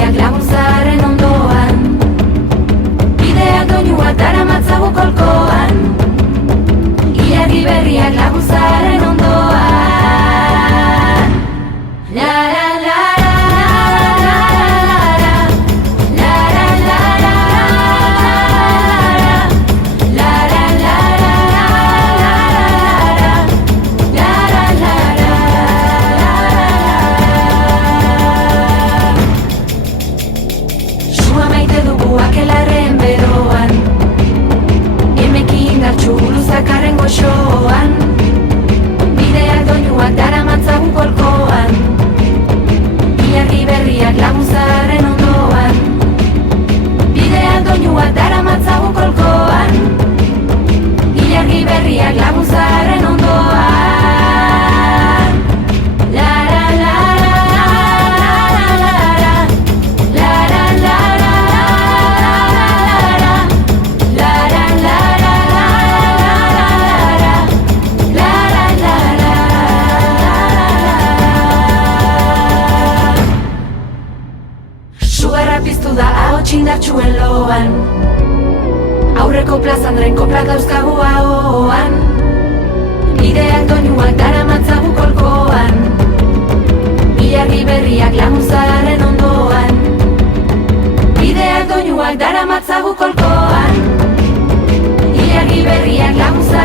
berriak laguntzaren ondoan, bideak doinuak daramatzagu kolkoan, ilargi berriak laguntzaren ondoan. La la la akelarren beroan, emekin dartxu luzakarren goxoan, bideak doinuak daramatzagu kolkoan, ilargi berriak laguntzaren ondoan, bideak doinuak daramatzagu kolkoan, ilargi berriak laguntzaren ondoan. Piztu da ahots indartsuen loan, aurreko plazandren koplak dauzkagu ahoan, bideak doinuak daramatzagu kolkoan, ilargi berriak laguntzaren ondoan, bideak doinuak daramatzagu kolkoan, ilargi berriak laguntzaren